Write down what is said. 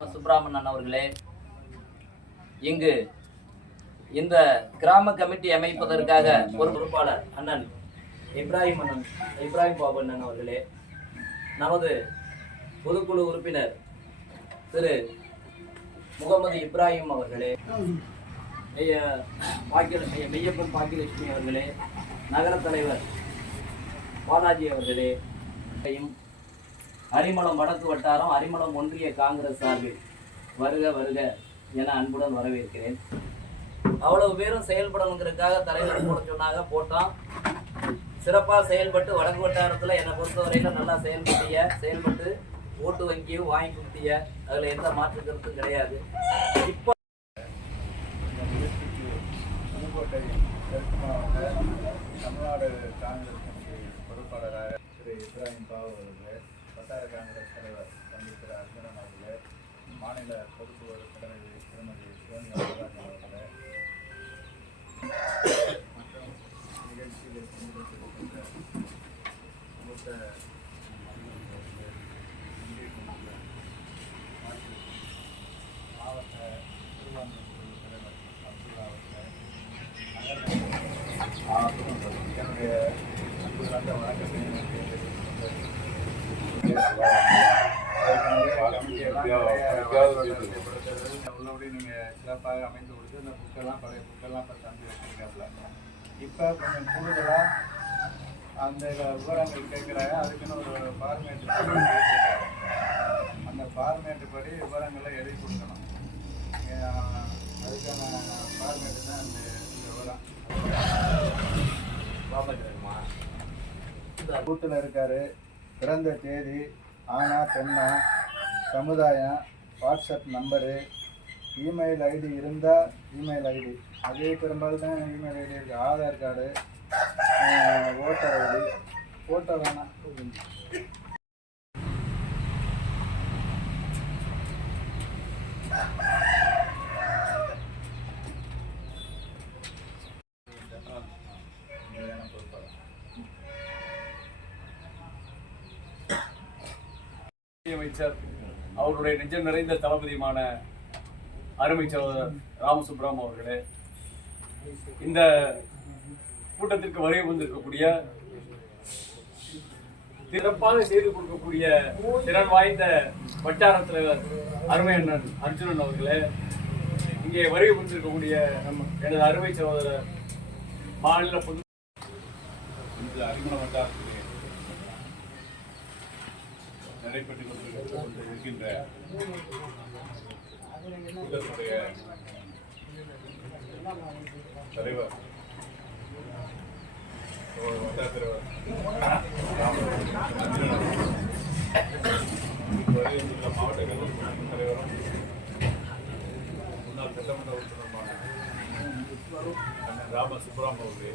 சுப்பிரமணன் அவர்களே இங்கு இந்த கிராம கமிட்டி அமைப்பதற்காக ஒரு பொறுப்பாளர் அண்ணன் இப்ராஹிம் அண்ணன் இப்ராஹிம் பாபு அண்ணன் அவர்களே நமது பொதுக்குழு உறுப்பினர் திரு முகமது இப்ராஹிம் அவர்களே பாக்கிய மெய்யப்பன் பாக்கியலட்சுமி அவர்களே நகர தலைவர் பாலாஜி அவர்களே அரிமளம் வடக்கு வட்டாரம் அரிமளம் ஒன்றிய காங்கிரஸ் சார்பில் வருக வருக என அன்புடன் வரவேற்கிறேன். அவ்வளவு பேரும் செயல்படணுங்கிறதுக்காக தலைவர் போட சொன்னாங்க போட்டான் சிறப்பாக செயல்பட்டு வடக்கு வட்டாரத்தில் என்னை பொறுத்தவரையில் நல்லா செயல்பட்டிய செயல்பட்டு ஓட்டு வங்கியும் வாங்கி கொடுத்திய அதில் எந்த மாற்று கருத்தும் கிடையாது. இப்போ புதுக்கோட்டை தெற்கு மாவட்ட தமிழ்நாடு காங்கிரஸ் கமிட்டி பொறுப்பாளராக திரு இப்ராஹிம் பாபு அவர்கள் காங்கிரஸ் தலைவர் தம்பி திரு அர்ஜுனன் அவர்களே மாநில பொறுப்பு தலைவர் திருமதி சோனியா நடராஜன் அவர்களே. மற்றும் நிகழ்ச்சியில் பங்கேற்றிருக்கின்ற மூத்த மாவட்ட சிறுபான்மை தலைவர் அப்துல்லா அவர்களே, என்னுடைய அன்பு வணக்கத்தை உள்ளபடி நீங்கள் சிறப்பாக அமைந்து கொடுத்து அந்த புக்கெல்லாம் பழைய புக்கெல்லாம் இப்போ தம்பி வச்சுருக்காப்புல இப்போ கொஞ்சம் கூடுதலாக அந்த விவரங்கள் கேட்குறாங்க அதுக்குன்னு ஒரு ஃபார்மேட் அந்த ஃபார்மேட் படி விவரங்களை எழுதி கொடுக்கணும் அதுக்கான ஃபார்மேட் தான் அந்த இந்த விவரம் பூத்தில் இருக்காரு. பிறந்த தேதி ஆனா பெண்ணா சமுதாயம் வாட்ஸ்அப் நம்பரு இமெயில் ஐடி இருந்தால் இமெயில் ஐடி. அதே பெரும்பாலும் தான் இமெயில் ஐடி இருக்குது Aadhaar card voter ID photo வேணாம் அமைச்சர் அவருடைய நெஞ்சம் நிறைந்த தளபதியுமான அருமை சகோதரர் ராமசுப்ரம் அவர்களே இந்த கூட்டத்திற்கு வருகை வந்திருக்கக்கூடிய சிறப்பாக செய்து கொடுக்கக்கூடிய திறன் வாய்ந்த வட்டார தலைவர் அருமை அண்ணன் அர்ஜுனன் அவர்களே இங்கே வருகை வந்திருக்கக்கூடிய நம்ம எனது அருமை சகோதரர் மாநில பொது அறிமுக வட்டாரத்திலே நடைபெற்றுக் கொண்டு இருக்கின்ற கூட்டத்துடைய தலைவர் ஒரு தலைவரும் முன்னாள் சட்டமன்ற உறுப்பினருமான ராம சுப்ராம் அவர்களே